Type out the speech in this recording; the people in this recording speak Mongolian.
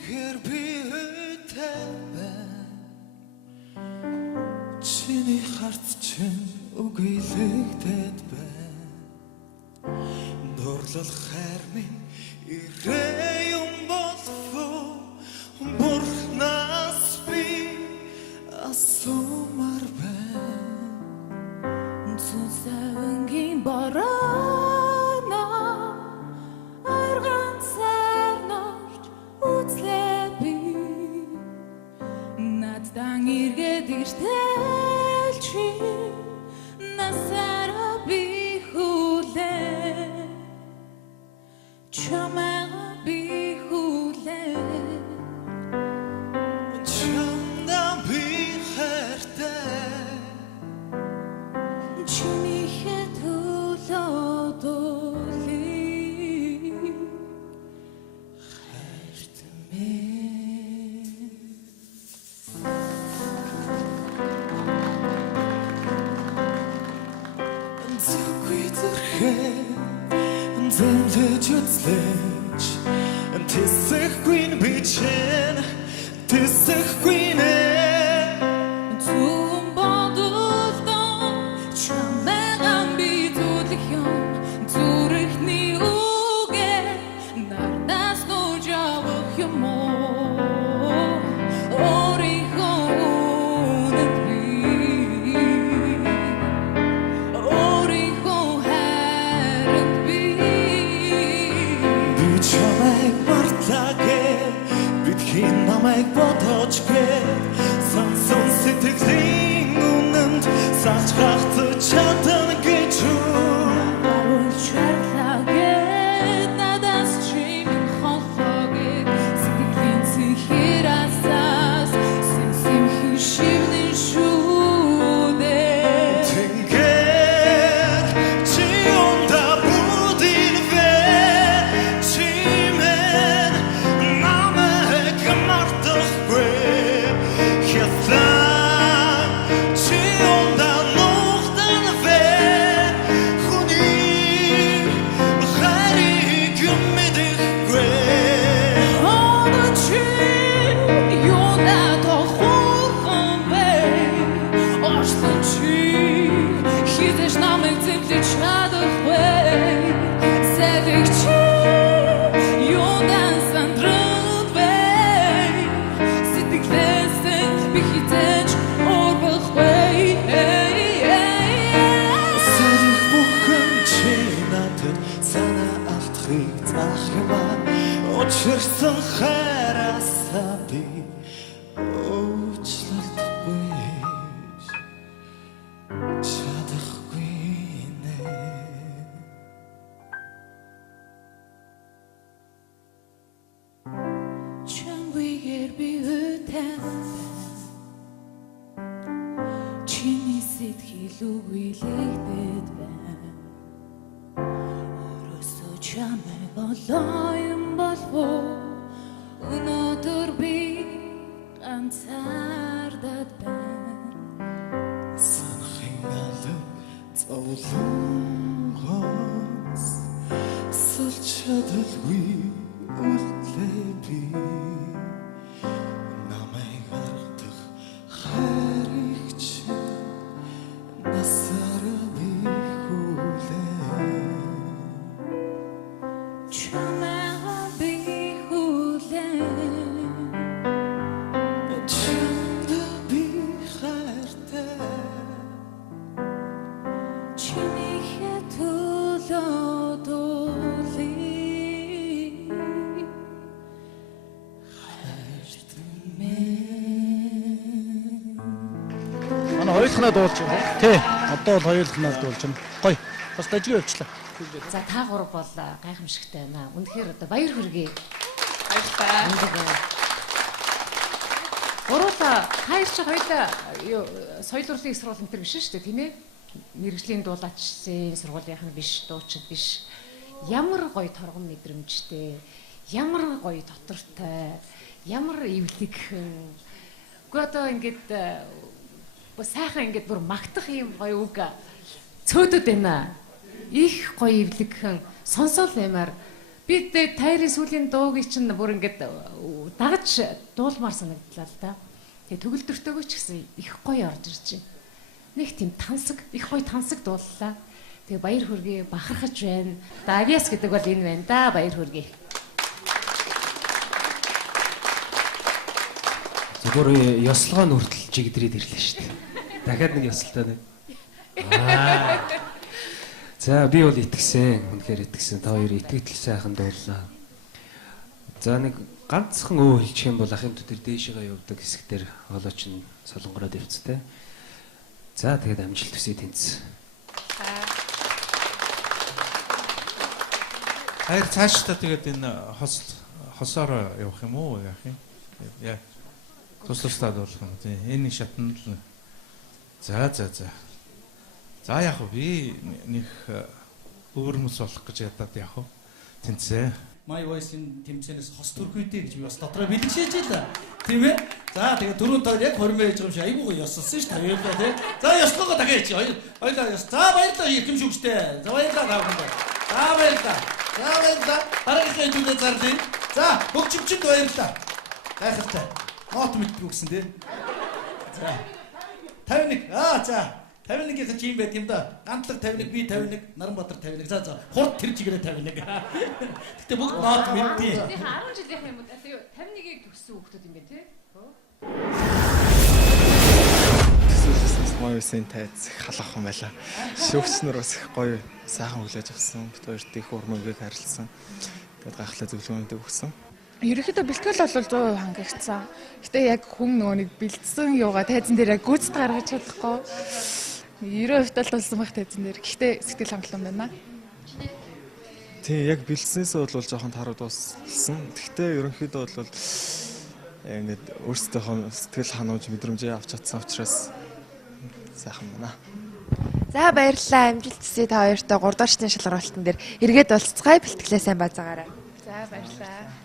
Чамайгээр би үтэмбэ чиний харт чинь үгийлэгдэд байна дурлал хайр минь ирээ юм болов бурхнаас би асуумар байна цусавынгийн борооно арган сарнорч үзлээ би наддан иргэд иртэл чи насара би хүлээ чамайга би хүлээ чамда би хайртай чинийхээ төлөө дуулыг хайртмээ Зүггүй зүрхээ зэмлэж үзлээч Тэсэхгүй нь би чинь Тэсэхгүй нэ Зүн бодолдон чамайга би зүлэх юм зүрхний үгээ нарнаас нууж авах юм уу Өөрийнхөө үнэт би Өөрийнхөө хайрт би Би чамайг мартаагээ Бидхийн намайг бодож гээд Сонсон сэтгэлийн үнэнд Сач хахцаж чадна гэж Баруун чарлаагээд надаас чи минь холлоогээд Сэтгэлийн цэнхэр асаас Сим хишивнэн шүүдээ Тэнгэр чи унда будин вэ Чи мен намайг мартахгүй Хятад чи унда нухтан вэ Хүний хайрыг мэдхгүй Оно чи юуна тохурхан бэ Оштон чи хизэж намайг зэмлэж чадахгүй Сэвэг чи юунан сандран бэ Сэтгэлээсээ би хизэж урвахгүй Сэрих бүхэн чи надад санаа алдахыг заах юм аа Учирсан хайраасаа би уучлалтгүй чадахгүй нэ Чамгүйгээр би үтэн Чиний сэтгэл үгүйлэгдэд байна Өрөөсөө чамайг болоо юм болов Өнөөдөр би ганцаардад байна Санахын алга зовлонгоос Сулж чадалгүй үлдлээ би Намайг ардах хайрыг чинь Насара би хүлээ Чамайга би хүлээ Чамда би хайртай Чинийхээ төлөө дуулыг Манай хоёулахнаа дуулж байна. Тий. Одоо бол хоёулахнаа дуулж байна. Гоё. Бас дажгүй явчлаа. За та гурав бол гайхамшигтай байна. Үнэхээр одоо баяр хүргэе. Баярлалаа. Гуруула хоёр ч хоёулаа соёл урлагийн сургууль энэ төр биш шүү дээ, тийм ээ? Мэргэжлийн дуулаачсын сургуулийнхан биш, дуучин биш. Ямар гоё торгон мэдрэмжтэй, ямар гоё дотортой, ямар эвлэгхэн. Гэхдээ одоо ингээд сайхан ингээд бүр магтах юм гоё үг цөөдөд байна. Их гоё эвлэгхэн сонсоол нэмаар Би тайрын сүүлийн дууг чинь бүр ингээд дагаж дуулмаар санагдлаа л да. Тэгээ төгөлдөртөөгөө ч гэсэн их гоё орж ирж байна. Нэг тийм тансаг, их гоё тансаг дууллаа. Тэгээ баяр хүргэе, бахархаж байна. Давиас гэдэг бол энэ байна да, баяр хүргэе. Зүгээр ёслогоо нүртэл жигдрээд ирлээ шүү дээ. Дахиад нэг ёслолтой нэг. За би бол итгэсэн. Үнэхээр итгэсэн. Та хоёр итгэл сайхан дууллаа. За нэг ганцхан өө хэлчих юм бол ахын төдөр дээшээ явдаг хэсэгтэр олооч нь солонгороод явцтай. За тэгээд амжилт хүсье тэнц. Хайр цаашдаа тэгээд энэ хосоор явах юм уу яах юм? Яа. Туслалцаа дуулах юм. Тийм. Энэ шатнд л. За. За яг би нэг өвөрмөс болох гэж ядаад яг тэнцээ. My Voice-ийн тэмцээнээс хос төрхүйтэй гэж би бас дотроо бэлгшээж байлаа. Тийм ээ. За тэгээ дөрөв тоо яг хормоо яж юм шиг айгүй гоё ёсолсон шүү дээ. Баярлалаа тий. За ёслогоо дахиад чи хоёлаа ёс. За баярлалаа ихэм шүгчтэй. За баярлалаа таавханд. За баярлалаа. Хараагийн зүйлээ зарлаа. За хөгжимчд баярлалаа. Гайхалтай. Нот мэддэг гэсэн тий. За 51. За 51-ийн чим байт юм да. Гантлаг 51, би 51, Наранбаатар 51. За хурд тэр чигээрээ 51. Гэтэ бүгд нот мэдтий. Тэгээ 10 жилийнх юм уу? 51-ийг төгссөн хүмүүс юм бэ те? Тэсэлсэн моёсын тайз халах юм байла. Шөвснөр бас их гоё сайхан хүлээж авсан. Бид хоёрт их урмыг харилцсан. Тэгээд гайхалтай зөвлөгөөнүүд өгсөн. Ерөнхийдөө бэлтгэл бол 100% хангагдсан. Гэтэ яг хүн нөгөө нэг бэлдсэн юугаа тайзан дээр яг гүйцэд гаргаж чадахгүй. 90% болсон байх тайзан дээр. Гэхдээ сэтгэл хангалуун байна. Тийм яг бэлдсэнээс бол жоохон таруу дууссан. Гэхдээ ерөнхийдөө бол ингээд өөрсдийнхөө сэтгэл ханамж мэдрэмжээ авч чадсан учраас сайхан байна. За баярлалаа. Амжилт хүсье та хоёртой 3 дахь шалгалтын дээр эргээд уулзцгаая. Бэлтгэлээ сайн баазаагаарай. За баярлалаа.